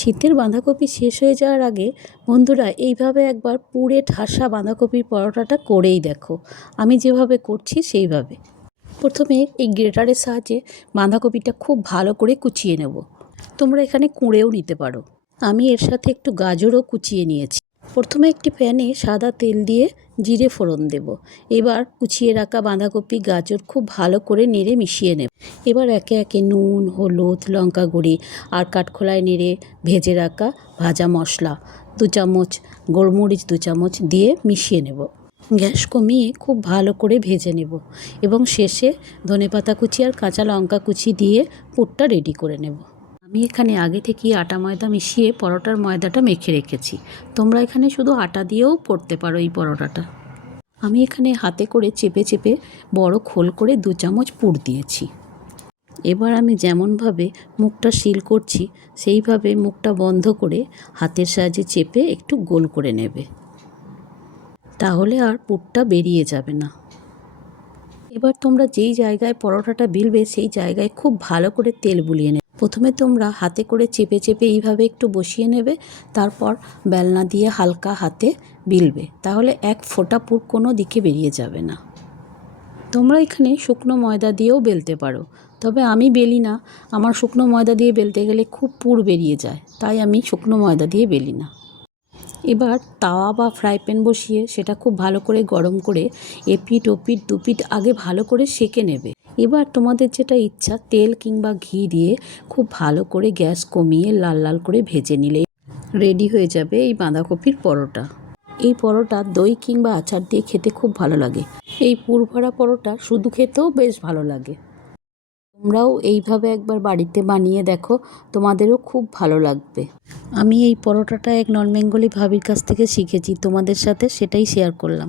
শীতের বাঁধাকপি শেষ হয়ে যাওয়ার আগে বন্ধুরা এইভাবে একবার পুড়ে ঠাসা বাঁধাকপির পরোটাটা করেই দেখো। আমি যেভাবে করছি সেইভাবে। প্রথমে এই গ্রেটারের সাহায্যে বাঁধাকপিটা খুব ভালো করে কুচিয়ে নেব। তোমরা এখানে কুঁড়েও নিতে পারো। আমি এর সাথে একটু গাজরও কুচিয়ে নিয়েছি। প্রথমে একটি প্যানে সাদা তেল দিয়ে জিরে ফোড়ন দেব। এবার কুচিয়ে রাখা বাঁধাকপি গাজর খুব ভালো করে নেড়ে মিশিয়ে নেব। এবার একে একে নুন, হলুদ, লঙ্কা গুঁড়ি আর কাঠখোলায় নেড়ে ভেজে রাখা ভাজা মশলা 2 চামচ, গোলমরিচ 2 চামচ দিয়ে মিশিয়ে নেব। গ্যাস কমিয়ে খুব ভালো করে ভেজে নেব এবং শেষে ধনেপাতা কুচি আর কাঁচা লঙ্কা কুচি দিয়ে পুরটা রেডি করে নেব। আমি এখানে আগে থেকেই আটা ময়দা মিশিয়ে পরোটার ময়দাটা মেখে রেখেছি। তোমরা এখানে শুধু আটা দিয়েও করতে পারো এই পরোটাটা। আমি এখানে হাতে করে চেপে চেপে বড় খোল করে 2 চামচ পুর দিয়েছি। এবার আমি যেমনভাবে মুখটা সিল করছি সেইভাবে মুখটা বন্ধ করে হাতের সাহায্যে চেপে একটু গোল করে নেবে, তাহলে আর পুরটা বেরিয়ে যাবে না। এবার তোমরা যেই জায়গায় পরোটাটা বেলবে সেই জায়গায় খুব ভালো করে তেল বুলিয়ে নেবে। প্রথমে তোমরা হাতে করে চেপে চেপে এইভাবে একটু বসিয়ে নেবে, তারপর বেলনা দিয়ে হালকা হাতে বেলবে, তাহলে এক ফোঁটা পুর কোনো দিকে বেরিয়ে যাবে না। তোমরা এখানে শুকনো ময়দা দিয়েও বেলতে পারো, তবে আমি বেলি না। আমার শুকনো ময়দা দিয়ে বেলতে গেলে খুব পুর বেরিয়ে যায়, তাই আমি শুকনো ময়দা দিয়ে বেলি না। এবার তাওয়া বা ফ্রাই প্যান বসিয়ে সেটা খুব ভালো করে গরম করে এপিঠ ওপিঠ দুপিঠ আগে ভালো করে সেঁকে নেবে। এবার তোমাদের যেটা ইচ্ছা তেল কিংবা ঘি দিয়ে খুব ভালো করে গ্যাস কমিয়ে লাল লাল করে ভেজে নিলে রেডি হয়ে যাবে এই বাঁধাকপির পরোটা। এই পরোটা দই কিংবা আচার দিয়ে খেতে খুব ভালো লাগে। এই পুর ভরা পরোটা শুধু খেতেও বেশ ভালো লাগে। তোমরাও এইভাবে একবার বাড়িতে বানিয়ে দেখো, তোমাদেরও খুব ভালো লাগবে। আমি এই পরোটাটা এক নন বেঙ্গলি ভাবির কাছ থেকে শিখেছি, তোমাদের সাথে সেটাই শেয়ার করলাম।